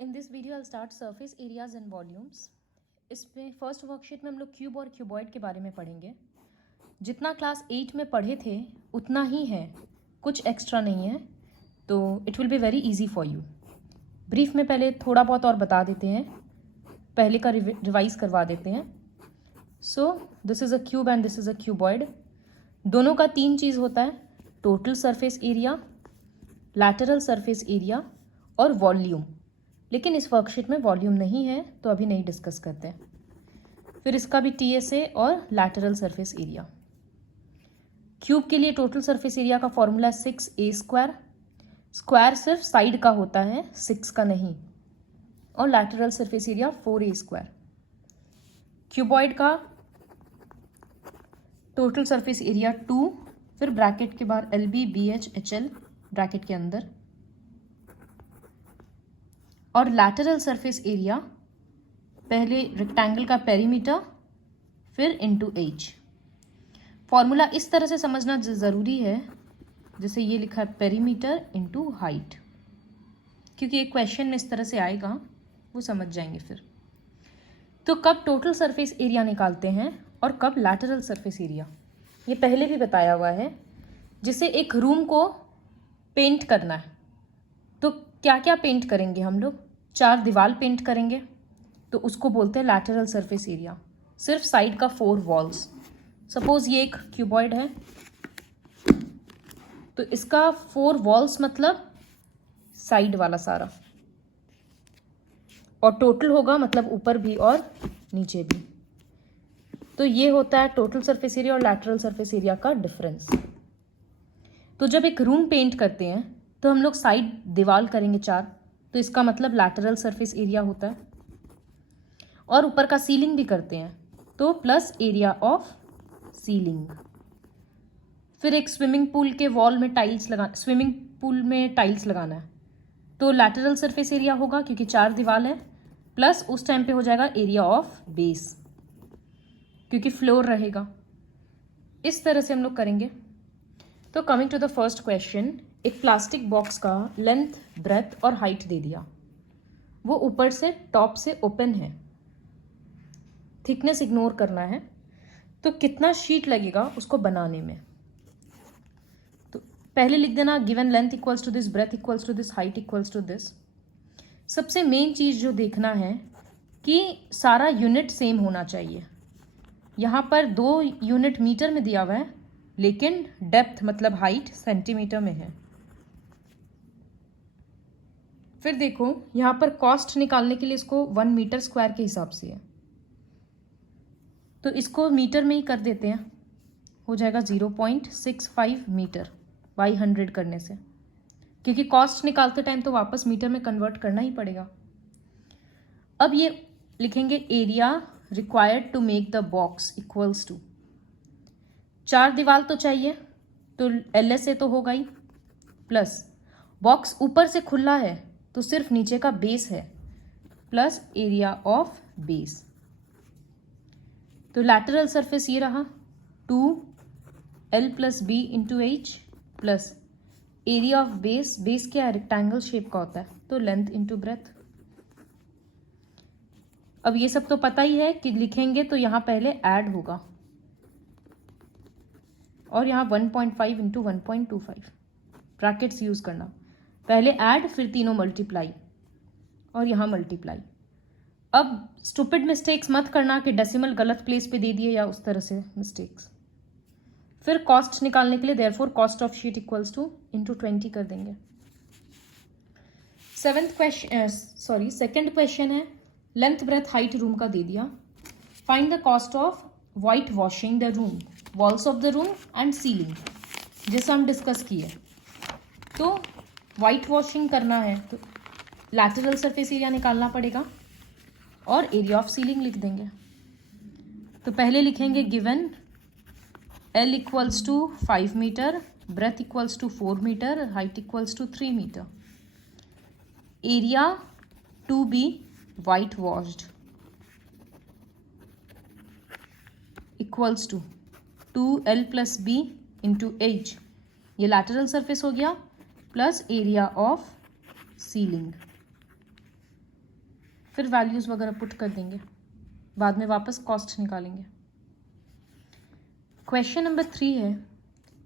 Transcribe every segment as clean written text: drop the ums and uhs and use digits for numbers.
In this video I start surface areas and volumes. इसमें first worksheet में हम लोग क्यूब और क्यूबॉइड के बारे में पढ़ेंगे। जितना क्लास 8 में पढ़े थे उतना ही है, कुछ एक्स्ट्रा नहीं है, तो it will be very easy for you. Brief में पहले थोड़ा बहुत और बता देते हैं, पहले का रिवाइज करवा देते हैं। So this is a cube and this is a cuboid. दोनों का 3 चीज़ होता है, total surface area, lateral surface area और वॉल्यूम। लेकिन इस वर्कशीट में वॉल्यूम नहीं है तो अभी नहीं डिस्कस करते हैं। फिर इसका भी टीएसए और लैटरल सरफेस एरिया। क्यूब के लिए टोटल सरफेस एरिया का फॉर्मूला 6a²। स्क्वायर सिर्फ साइड का होता है, 6 का नहीं। और lateral surface area 4a²। Cuboid का टोटल सरफेस एरिया 2, फिर ब्रैकेट के बाहर LB BH HL ब्रैकेट के अंदर, और लैटरल सरफेस एरिया पहले रेक्टेंगल का पेरीमीटर फिर इनटू H। फॉर्मूला इस तरह से समझना ज़रूरी है, जैसे ये लिखा है पेरीमीटर इनटू हाइट, क्योंकि एक क्वेश्चन में इस तरह से आएगा, वो समझ जाएंगे फिर। तो कब टोटल सरफेस एरिया निकालते हैं और कब लैटरल सरफेस एरिया, ये पहले भी बताया हुआ है। जिसे एक रूम को पेंट करना है तो क्या क्या पेंट करेंगे हम लोग? 4 दीवार पेंट करेंगे तो उसको बोलते हैं लैटरल सरफेस एरिया, सिर्फ साइड का 4 वॉल्स। सपोज ये एक क्यूबॉइड है तो इसका 4 वॉल्स मतलब साइड वाला सारा, और टोटल होगा मतलब ऊपर भी और नीचे भी। तो ये होता है टोटल सरफेस एरिया और लैटरल सरफेस एरिया का डिफरेंस। तो जब एक रूम पेंट करते हैं तो हम लोग साइड दीवार करेंगे 4, तो इसका मतलब लैटरल सरफेस एरिया होता है। और ऊपर का सीलिंग भी करते हैं तो प्लस एरिया ऑफ सीलिंग। फिर एक स्विमिंग पूल के वॉल में स्विमिंग पूल में टाइल्स लगाना है तो लैटरल सरफेस एरिया होगा, क्योंकि 4 दीवार है, प्लस उस टाइम पे हो जाएगा एरिया ऑफ बेस, क्योंकि फ्लोर रहेगा। इस तरह से हम लोग करेंगे। तो coming to the first question, एक प्लास्टिक बॉक्स का लेंथ, ब्रेथ और हाइट दे दिया। वो ऊपर से टॉप से ओपन है, थिकनेस इग्नोर करना है। तो कितना शीट लगेगा उसको बनाने में? तो पहले लिख देना given length equals to this, breadth equals to this, height equals to this. सबसे मेन चीज़ जो देखना है कि सारा यूनिट सेम होना चाहिए। यहाँ पर 2 यूनिट मीटर में दिया हुआ है, लेकिन डेप्थ मतलब हाइट सेंटीमीटर में है। फिर देखो यहाँ पर कॉस्ट निकालने के लिए इसको 1 मीटर स्क्वायर के हिसाब से है, तो इसको मीटर में ही कर देते हैं, हो जाएगा 0.65 मीटर बाई 100 करने से, क्योंकि कॉस्ट निकालते टाइम तो वापस मीटर में कन्वर्ट करना ही पड़ेगा। अब ये लिखेंगे area required to make the box equals to, 4 दीवार तो चाहिए तो LSA तो होगा ही, प्लस बॉक्स ऊपर से खुला है तो सिर्फ नीचे का बेस है, प्लस एरिया ऑफ बेस। तो लैटरल सरफेस ये रहा 2L + B × H, plus area of base. Base क्या है? रेक्टेंगल शेप का होता है, तो लेंथ इंटू ब्रेथ। अब ये सब तो पता ही है कि लिखेंगे तो यहाँ पहले ऐड होगा, और यहाँ 1.5 × 1.25 ब्रैकेट्स यूज करना, पहले ऐड फिर तीनों मल्टीप्लाई, और यहाँ मल्टीप्लाई। अब स्टूपिड मिस्टेक्स मत करना कि डेसिमल गलत प्लेस पे दे दिए या उस तरह से मिस्टेक्स। फिर कॉस्ट निकालने के लिए therefore cost of sheet equals to × 20 कर देंगे। सेकंड क्वेश्चन है लेंथ, ब्रेथ, हाइट रूम का दे दिया। Find the cost of white washing the room, walls of the room and ceiling, जैसे हम डिस्कस किए। तो वाइट वॉशिंग करना है तो लैटरल सरफेस एरिया निकालना पड़ेगा और एरिया ऑफ सीलिंग लिख देंगे। तो पहले लिखेंगे given L = 5 metre, breadth = 4 metre, height = 3 metre. Area to be whitewashed equals to 2L + B × H, ये लैटरल सरफेस हो गया, प्लस एरिया ऑफ सीलिंग। फिर वैल्यूज़ वगैरह पुट कर देंगे, बाद में वापस कॉस्ट निकालेंगे। क्वेश्चन नंबर 3 है,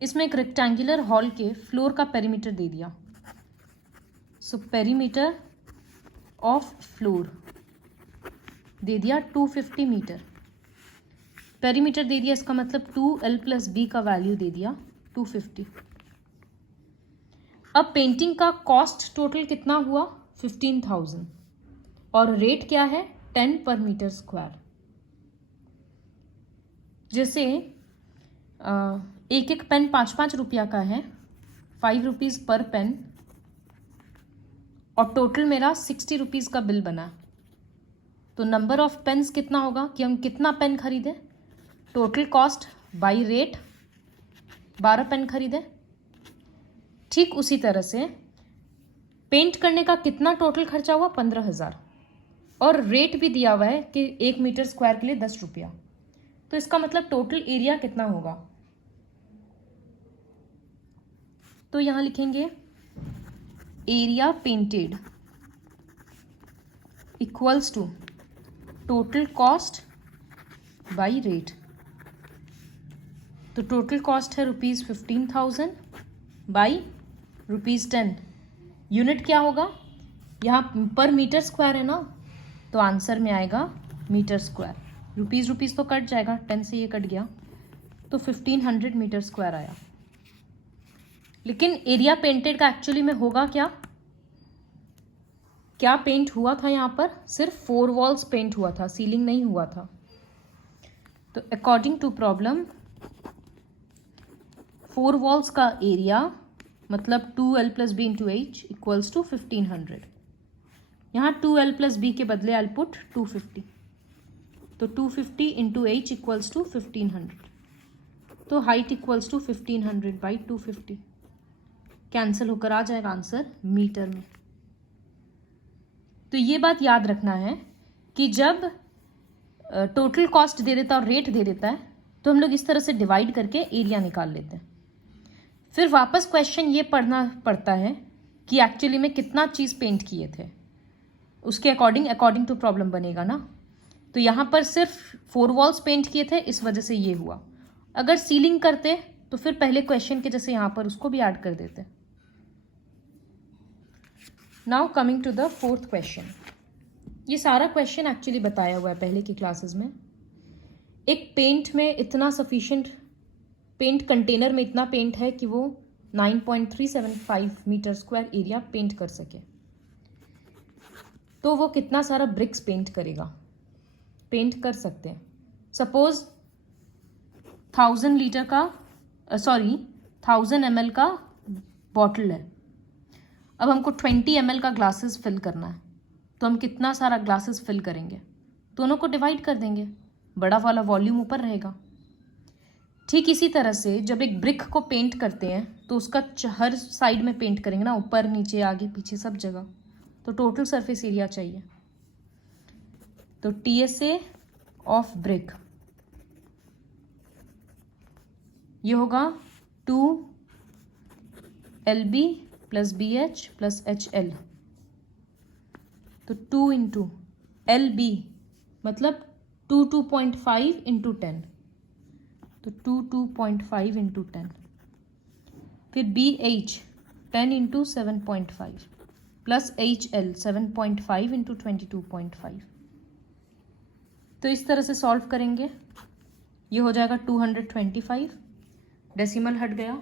इसमें एक रेक्टेंगुलर हॉल के फ्लोर का पेरीमीटर दे दिया। सो पेरीमीटर ऑफ फ्लोर दे दिया 250 मीटर। पेरीमीटर दे दिया, इसका मतलब 2l+b का वैल्यू दे दिया 250। अब पेंटिंग का कॉस्ट टोटल कितना हुआ 15,000 और रेट क्या है 10 पर मीटर स्क्वायर। जैसे एक एक पेन 5-5 रुपया का है, 5 रुपीज़ पर पेन, और टोटल मेरा 60 रुपीज़ का बिल बना। तो नंबर ऑफ पेन्स कितना होगा कि हम कितना पेन खरीदें, total cost by rate 12 pen खरीदें। ठीक उसी तरह से पेंट करने का कितना टोटल खर्चा हुआ 15,000 और रेट भी दिया हुआ है कि 1 मीटर स्क्वायर के लिए 10 रुपया। तो इसका मतलब टोटल एरिया कितना होगा, तो यहां लिखेंगे area painted equals to total cost by rate. तो टोटल कॉस्ट है ₹15,000 बाई ₹10। यूनिट क्या होगा, यहाँ पर मीटर स्क्वायर है ना, तो आंसर में आएगा मीटर स्क्वायर। रुपीज़ तो कट जाएगा, 10 से ये कट गया, तो 1500 मीटर स्क्वायर आया। लेकिन एरिया पेंटेड का एक्चुअली में होगा क्या, क्या पेंट हुआ था यहाँ पर, सिर्फ 4 वॉल्स पेंट हुआ था, सीलिंग नहीं हुआ था। तो अकॉर्डिंग टू प्रॉब्लम 4 वॉल्स का एरिया मतलब 2l+b into h equals to 1500। यहाँ 2l+b के बदले आई पुट 250, तो 250 इंटू h इक्वल्स टू 1500। तो height equals to 1500 by 250, cancel होकर आ जाएगा आंसर मीटर में। तो ये बात याद रखना है कि जब टोटल कॉस्ट दे देता है और रेट दे देता है तो हम लोग इस तरह से डिवाइड करके एरिया निकाल लेते हैं। फिर वापस क्वेश्चन ये पढ़ना पड़ता है कि एक्चुअली में कितना चीज़ पेंट किए थे, उसके अकॉर्डिंग टू प्रॉब्लम बनेगा ना। तो यहाँ पर सिर्फ 4 वॉल्स पेंट किए थे, इस वजह से ये हुआ। अगर सीलिंग करते तो फिर पहले क्वेश्चन के जैसे यहाँ पर उसको भी ऐड कर देते। Now coming to the 4th question. ये सारा क्वेश्चन एक्चुअली बताया हुआ है पहले की क्लासेस में। एक पेंट में इतना सफिशिएंट पेंट कंटेनर में इतना पेंट है कि वो 9.375 मीटर स्क्वायर एरिया पेंट कर सके, तो वो कितना सारा ब्रिक्स पेंट करेगा, पेंट कर सकते हैं। सपोज 1000 ml का बॉटल है, अब हमको 20 ml का ग्लासेस फिल करना है, तो हम कितना सारा ग्लासेस फिल करेंगे, दोनों को डिवाइड कर देंगे, बड़ा वाला वॉल्यूम ऊपर रहेगा। ठीक इसी तरह से जब एक ब्रिक को पेंट करते हैं तो उसका हर साइड में पेंट करेंगे ना, ऊपर नीचे आगे पीछे सब जगह, तो टोटल सरफेस एरिया चाहिए। तो TSA ऑफ ब्रिक ये होगा 2LB + BH + HL। तो 2 इंटू LB मतलब 2.5 इंटू 10, तो 2.5 इंटू 10। फिर BH 10 into 7.5 plus HL 7.5 into 22.5। तो इस तरह से सॉल्व करेंगे, ये हो जाएगा 225, डेसिमल हट गया।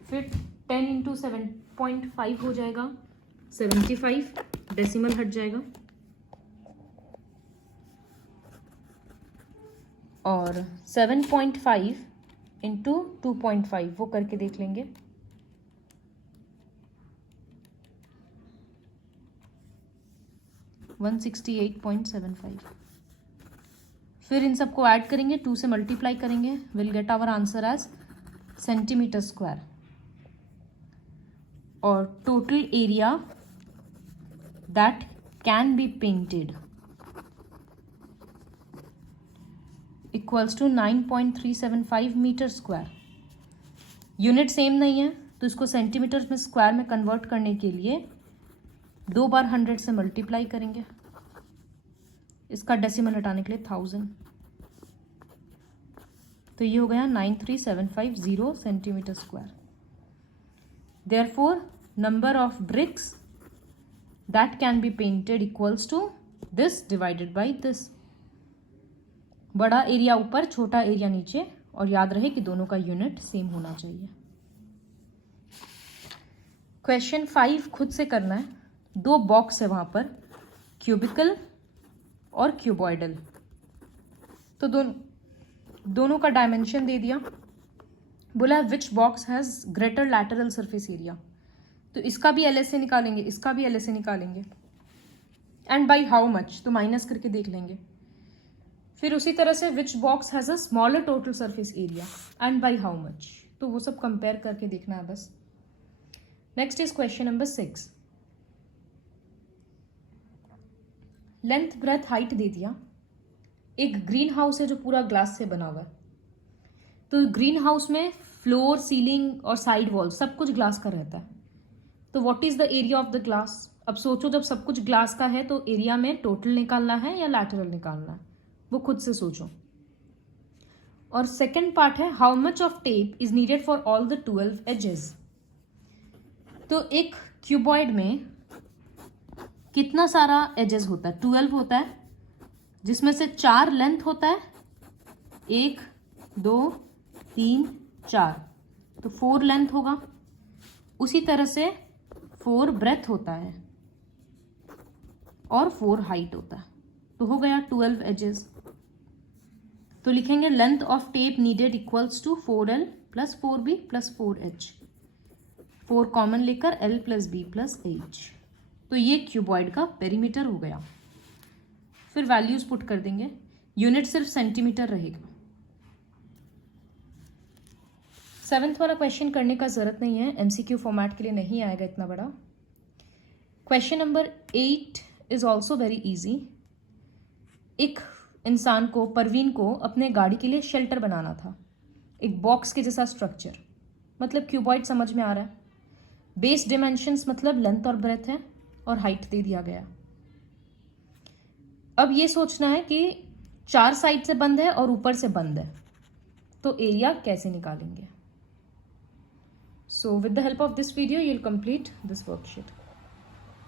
फिर 10 इंटू 7.5 हो जाएगा 75, डेसिमल हट जाएगा। और 7.5 इंटू 2.5 वो करके देख लेंगे, $168.75। फिर इन सबको ऐड करेंगे, 2 से मल्टीप्लाई करेंगे, will get our answer as centimetre square. और total area that can be painted equals to 9.375 metre square. Unit same नहीं है तो इसको सेंटीमीटर में स्क्वायर में कन्वर्ट करने के लिए 2 बार 100 से मल्टीप्लाई करेंगे, इसका डेसिमल हटाने के लिए 1000, तो ये हो गया 93750 centimetre square. Therefore number of bricks that can be painted equals to this divided by this. बड़ा एरिया ऊपर, छोटा एरिया नीचे, और याद रहे कि दोनों का यूनिट सेम होना चाहिए। क्वेश्चन 5 खुद से करना है। 2 बॉक्स है वहां पर, क्यूबिकल और क्यूबॉइडल। तो दोनों का डायमेंशन दे दिया। बोला which box has greater lateral surface area, तो इसका भी LSA निकालेंगे, इसका भी LSA निकालेंगे, एंड बाई हाउ मच, तो माइनस करके देख लेंगे। फिर उसी तरह से which box has a smaller total surface area and by how much, तो वो सब कंपेयर करके देखना है बस। Next is question number 6। Length breadth height दे दिया। एक ग्रीन हाउस है जो पूरा ग्लास से बना हुआ है, तो ग्रीन हाउस में फ्लोर, सीलिंग और साइड वॉल सब कुछ ग्लास का रहता है। तो what is the area of the glass? अब सोचो, जब सब कुछ ग्लास का है तो एरिया में टोटल निकालना है या लैटरल निकालना है, वो खुद से सोचो। और सेकेंड पार्ट है how much of tape is needed for all the 12 edges. तो एक क्यूबॉइड में कितना सारा एजेस होता है? 12 होता है, जिसमें से 4 लेंथ होता है, 1 2 3 4, तो 4 लेंथ होगा। उसी तरह से 4 ब्रेथ होता है और 4 हाइट होता है, तो हो गया 12 एजेस। तो लिखेंगे length of tape needed equals to 4L plus 4B plus 4H। 4 common लेकर L plus B plus H। तो ये क्यूबॉइड का पेरीमीटर हो गया। फिर वैल्यूज पुट कर देंगे, यूनिट सिर्फ सेंटीमीटर रहेगा। 7th वाला क्वेश्चन करने का जरूरत नहीं है, MCQ फॉर्मेट के लिए नहीं आएगा इतना बड़ा। Question number 8 is also very easy. एक इंसान को, परवीन को, अपने गाड़ी के लिए शेल्टर बनाना था, एक बॉक्स के जैसा स्ट्रक्चर, मतलब क्यूबॉइड समझ में आ रहा है। बेस डिमेंशंस मतलब लेंथ और ब्रेथ है, और हाइट दे दिया गया। अब ये सोचना है कि 4 साइड से बंद है और ऊपर से बंद है, तो एरिया कैसे निकालेंगे। So with the help of this video you will complete this worksheet.